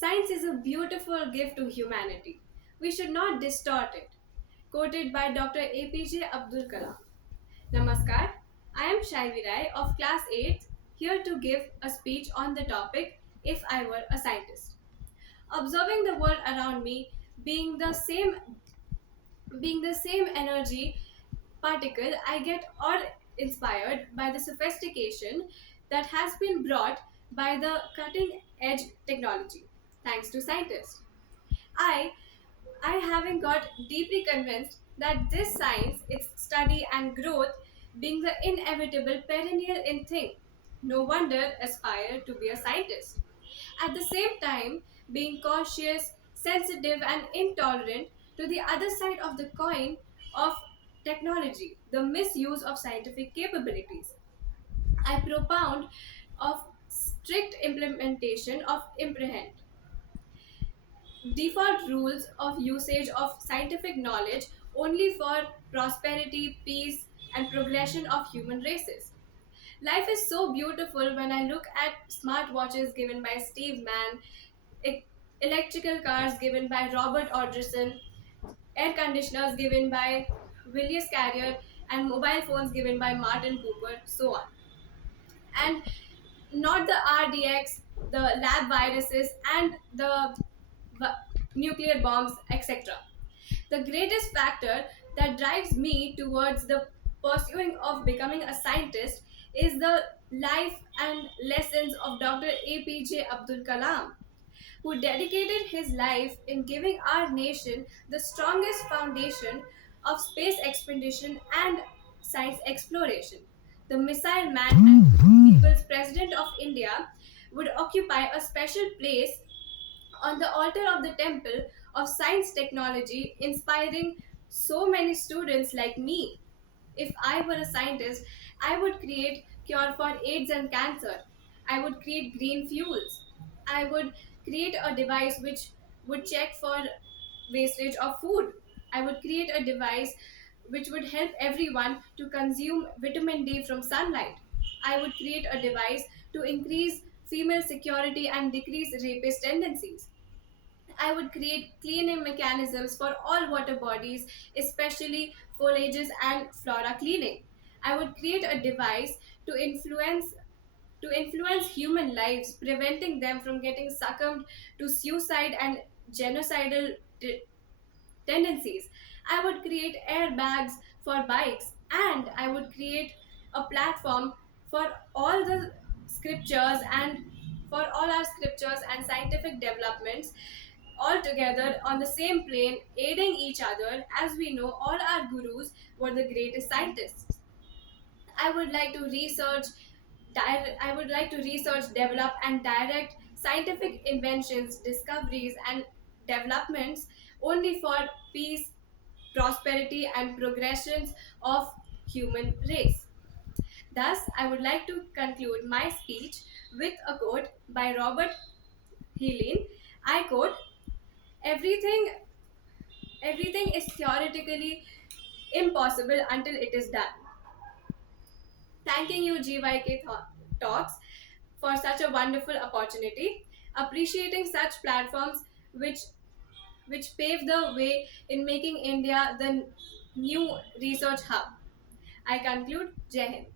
Science is a beautiful gift to humanity. We should not distort it. Quoted by Dr. APJ Abdul Kalam. Namaskar. I am Shaivi Rai of Class 8 here to give a speech on the topic If I Were a Scientist. Observing the world around me being the same energy particle, I get awe inspired by the sophistication that has been brought by the cutting edge technology. Thanks to scientists. I I having got deeply convinced that this science, its study and growth being the inevitable perennial in thing. No wonder aspire to be a scientist. At the same time, being cautious, sensitive, and intolerant to the other side of the coin of technology, the misuse of scientific capabilities. I propound of strict implementation of imprehend default rules of usage of scientific knowledge only for prosperity, peace, and progression of human races. Life is so beautiful when I look at smartwatches given by Steve Mann, e- electrical cars given by Robert Aldrich, air conditioners given by Willius Carrier, and mobile phones given by Martin Cooper, so on. And not the RDX, the lab viruses, and the nuclear bombs, etc. The greatest factor that drives me towards the pursuing of becoming a scientist is the life and lessons of Dr. APJ Abdul Kalam, who dedicated his life in giving our nation the strongest foundation of space expedition and science exploration. The missile man and people's president of India would occupy a special place on the altar of the temple of science technology, inspiring so many students like me. If I were a scientist, I would create cure for AIDS and cancer. I would create green fuels. I would create a device which would check for wastage of food. I would create a device which would help everyone to consume vitamin D from sunlight. I would create a device to increase female security and decrease rapist tendencies. I would create cleaning mechanisms for all water bodies, especially foliages and flora cleaning. I would create a device to influence human lives, preventing them from getting succumbed to suicide and genocidal tendencies. I would create airbags for bikes, and I would create a platform for all the scriptures and for all our scriptures and scientific developments all together on the same plane, aiding each other. As we know, all our gurus were the greatest scientists. I would like to research, develop, and direct scientific inventions, discoveries, and developments only for peace, prosperity, and progressions of human race. Thus, I would like to conclude my speech with a quote by Robert Heinlein. I quote, "Everything, everything is theoretically impossible until it is done." Thanking you, GYK Talks, for such a wonderful opportunity. Appreciating such platforms which pave the way in making India the new research hub. I conclude. Jai Hind.